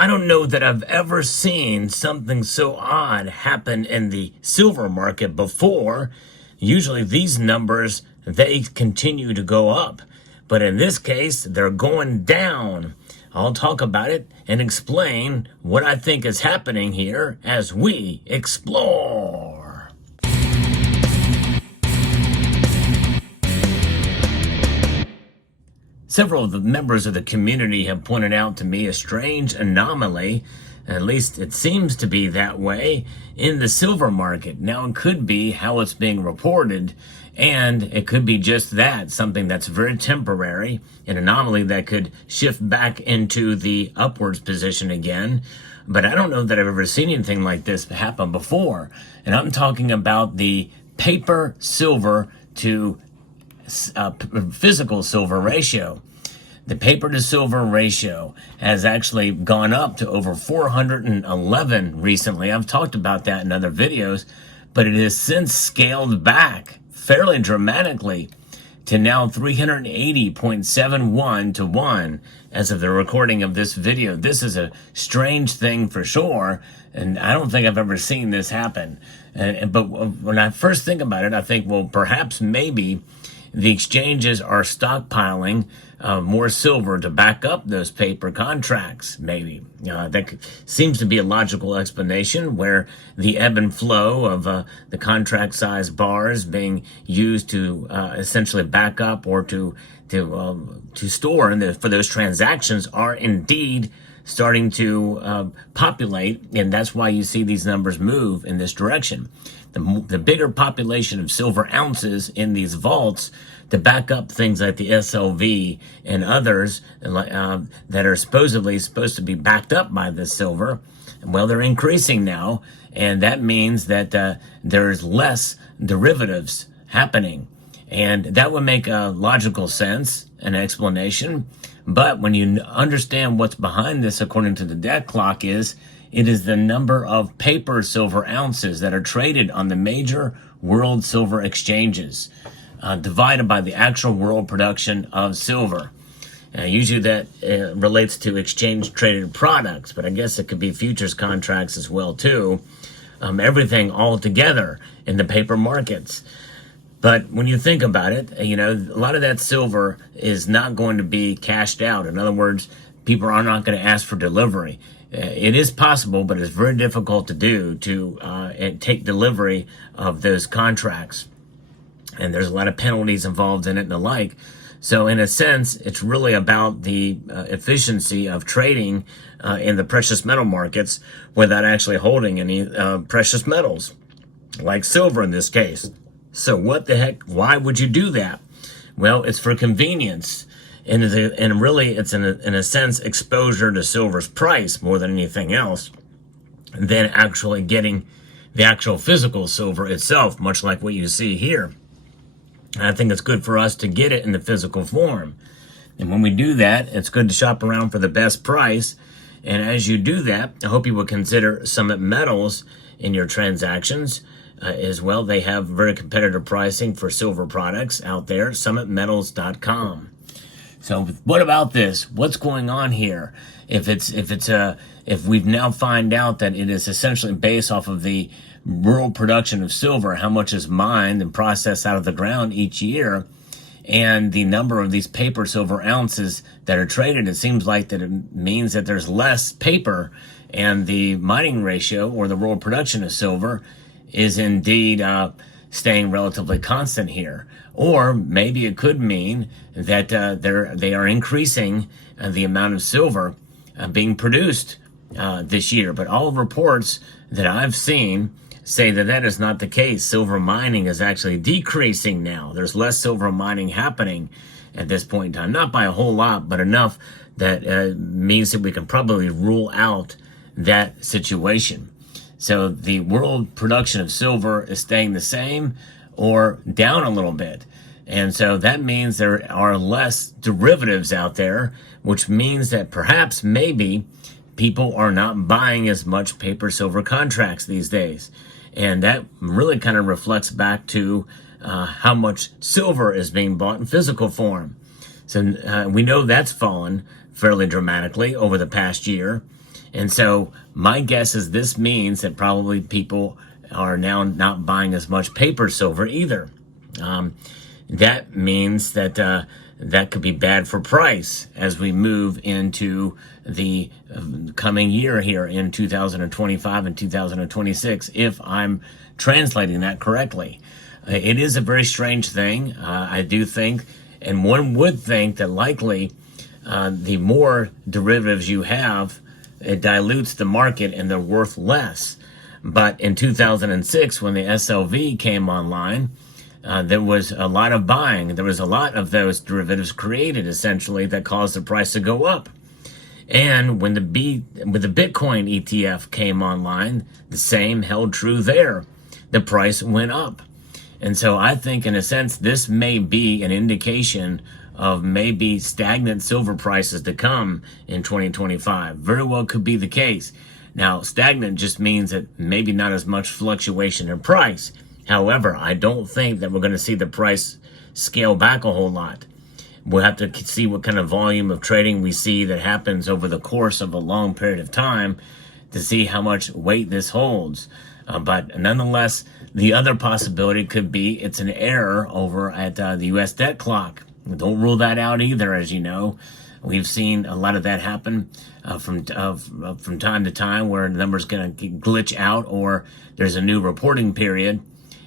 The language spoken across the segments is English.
I don't know that I've ever seen something so odd happen in the silver market before. Usually these numbers, they continue to go up. But in this case, they're going down. I'll talk about it and explain what I think is happening here as we explore. Several of the members of the community have pointed out to me a strange anomaly, at least it seems to be that way, in the silver market. Now, it could be how it's being reported, and it could be just that, something that's very temporary, an anomaly that could shift back into the upwards position again. But I don't know that I've ever seen anything like this happen before. And I'm talking about the paper silver to physical silver ratio. The paper to silver ratio has actually gone up to over 411 recently. I've talked about that in other videos, but it has since scaled back fairly dramatically to now 380.71 to 1 as of the recording of this video. This is a strange thing for sure, and I don't think I've ever seen this happen. But when I first think about it, I think, well, perhaps maybe the exchanges are stockpiling more silver to back up those paper contracts, maybe. That seems to be a logical explanation, where the ebb and flow of the contract size bars being used to essentially back up or to store for those transactions are indeed starting to populate, and that's why you see these numbers move in this direction. The bigger population of silver ounces in these vaults to back up things like the SLV and others that are supposedly supposed to be backed up by this silver, well, they're increasing now, and that means that there's less derivatives happening. And that would make a logical sense, an explanation. But when you understand what's behind this, according to the debt clock, it is the number of paper silver ounces that are traded on the major world silver exchanges, divided by the actual world production of silver. Usually that relates to exchange traded products, but I guess it could be futures contracts as well too. Everything all together in the paper markets. But when you think about it, a lot of that silver is not going to be cashed out. In other words, people are not going to ask for delivery. It is possible, but it's very difficult to do, to take delivery of those contracts. And there's a lot of penalties involved in it and the like. So in a sense, it's really about the efficiency of trading in the precious metal markets without actually holding any precious metals, like silver in this case. So what the heck, why would you do that? Well, it's for convenience. And really, it's in a sense exposure to silver's price more than anything else, than actually getting the actual physical silver itself, much like what you see here. And I think it's good for us to get it in the physical form. And when we do that, it's good to shop around for the best price. And as you do that, I hope you will consider Summit Metals in your transactions as well. They have very competitive pricing for silver products out there, summitmetals.com. So what about this? What's going on here? If we've now find out that it is essentially based off of the world production of silver, how much is mined and processed out of the ground each year, and the number of these paper silver ounces that are traded, it seems like that it means that there's less paper, and the mining ratio or the world production of silver is indeed staying relatively constant here. Or maybe it could mean that they are increasing the amount of silver being produced this year. But all reports that I've seen say that that is not the case. Silver mining is actually decreasing now. There's less silver mining happening at this point in time. Not by a whole lot, but enough that means that we can probably rule out that situation. So the world production of silver is staying the same or down a little bit. And so that means there are less derivatives out there, which means that perhaps maybe people are not buying as much paper silver contracts these days. And that really kind of reflects back to how much silver is being bought in physical form. So we know that's fallen fairly dramatically over the past year. And so my guess is this means that probably people are now not buying as much paper silver either. That means that that could be bad for price as we move into the coming year here in 2025 and 2026, if I'm translating that correctly. It is a very strange thing. I do think, and one would think that likely the more derivatives you have, it dilutes the market and they're worth less. But in 2006, when the SLV came online, there was a lot of buying. There was a lot of those derivatives created, essentially, that caused the price to go up. And when the Bitcoin ETF came online, the same held true there. The price went up. And so I think, in a sense, this may be an indication of maybe stagnant silver prices to come in 2025. Very well could be the case. Now, stagnant just means that maybe not as much fluctuation in price. However, I don't think that we're going to see the price scale back a whole lot. We'll have to see what kind of volume of trading we see that happens over the course of a long period of time to see how much weight this holds. But nonetheless, the other possibility could be it's an error over at the U.S. debt clock. Don't rule that out either, as you know. We've seen a lot of that happen from time to time, where the number's going to glitch out, or there's a new reporting period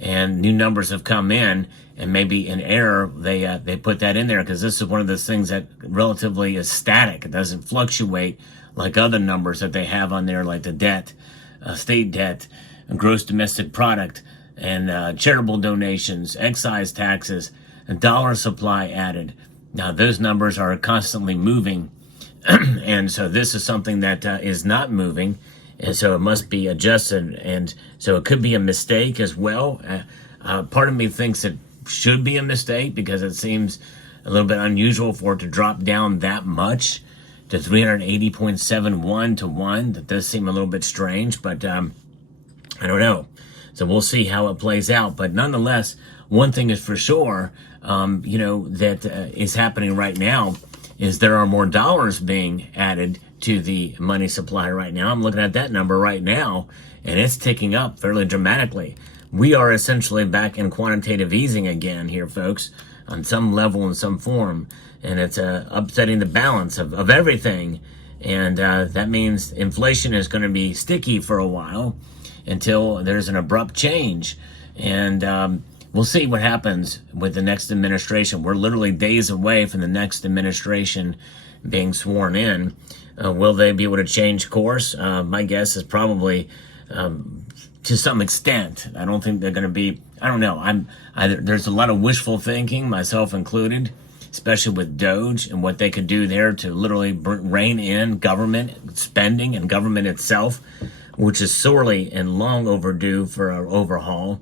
and new numbers have come in, and maybe an error, they put that in there because this is one of those things that relatively is static. It doesn't fluctuate like other numbers that they have on there, like the debt, state debt, gross domestic product, and charitable donations, excise taxes, and dollar supply added. Now, those numbers are constantly moving, and so this is something that is not moving, and so it must be adjusted, and so it could be a mistake as well. Part of me thinks it should be a mistake because it seems a little bit unusual for it to drop down that much to 380.71 to 1. That does seem a little bit strange, but I don't know. So we'll see how it plays out. But nonetheless, one thing is for sure, that is happening right now is there are more dollars being added to the money supply right now. I'm looking at that number right now, and it's ticking up fairly dramatically. We are essentially back in quantitative easing again here, folks, on some level, in some form. And it's upsetting the balance of everything. And that means inflation is going to be sticky for a while until there's an abrupt change. And we'll see what happens with the next administration. We're literally days away from the next administration being sworn in. Will they be able to change course? My guess is probably to some extent. I don't think they're going to be, I don't know. There's a lot of wishful thinking, myself included, especially with Doge and what they could do there to literally rein in government spending and government itself, which is sorely and long overdue for an overhaul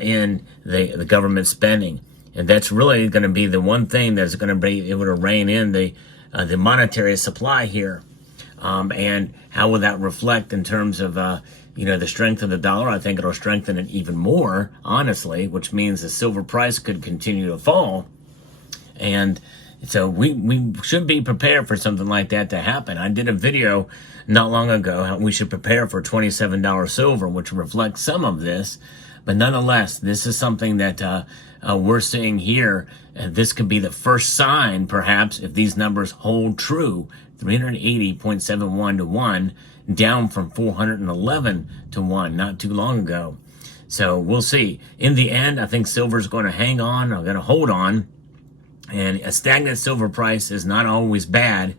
in the government spending. And that's really going to be the one thing that's going to be able to rein in the monetary supply here. And how will that reflect in terms of, the strength of the dollar? I think it'll strengthen it even more, honestly, which means the silver price could continue to fall. And so we should be prepared for something like that to happen. I did a video not long ago how we should prepare for $27 silver, which reflects some of this. But nonetheless, this is something that we're seeing here. And this could be the first sign, perhaps, if these numbers hold true, 380.71 to 1, down from 411 to 1 not too long ago. So we'll see. In the end, I think silver's going to hang on, or going to hold on. And a stagnant silver price is not always bad.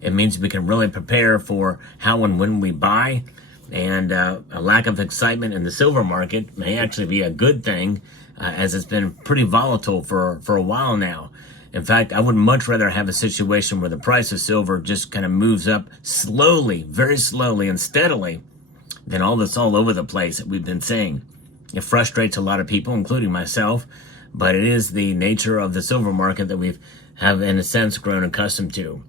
It means we can really prepare for how and when we buy. And a lack of excitement in the silver market may actually be a good thing, as it's been pretty volatile for a while now. In fact, I would much rather have a situation where the price of silver just kind of moves up slowly, very slowly and steadily, than all this all over the place that we've been seeing. It frustrates a lot of people, including myself, but it is the nature of the silver market that we've in a sense, grown accustomed to.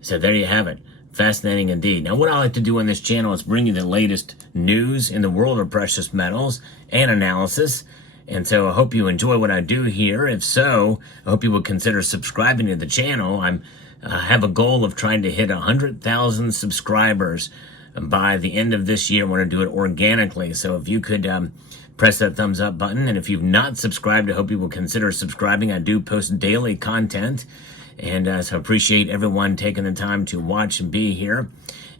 So there you have it. Fascinating indeed. Now, what I like to do on this channel is bring you the latest news in the world of precious metals and analysis. And so I hope you enjoy what I do here. If so, I hope you would consider subscribing to the channel. I'm have a goal of trying to hit 100,000 subscribers by the end of this year. I want to do it organically. So if you could press that thumbs up button. And if you've not subscribed, I hope you will consider subscribing. I do post daily content. And so I appreciate everyone taking the time to watch and be here.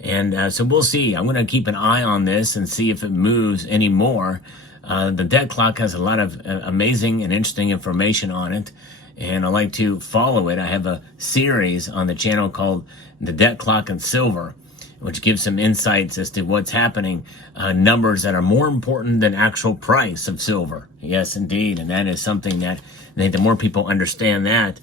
And so we'll see. I'm going to keep an eye on this and see if it moves anymore. The debt clock has a lot of amazing and interesting information on it, and I like to follow it. I have a series on the channel called The Debt Clock and Silver, which gives some insights as to what's happening, numbers that are more important than actual price of silver. Yes, indeed, and that is something that I think the more people understand that,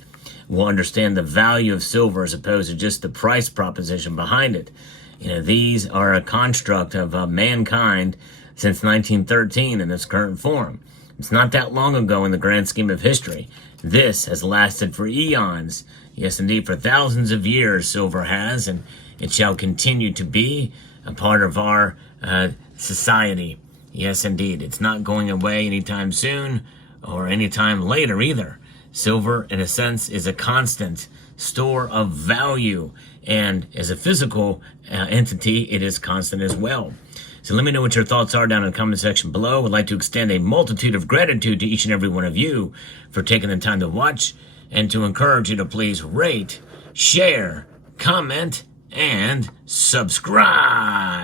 will understand the value of silver as opposed to just the price proposition behind it. These are a construct of mankind since 1913 in its current form. It's not that long ago in the grand scheme of history. This has lasted for eons. Yes, indeed, for thousands of years silver has, and it shall continue to be a part of our society. Yes, indeed. It's not going away anytime soon or anytime later either. Silver, in a sense, is a constant store of value, and as a physical entity, it is constant as well. So let me know what your thoughts are down in the comment section below. I'd like to extend a multitude of gratitude to each and every one of you for taking the time to watch, and to encourage you to please rate, share, comment, and subscribe.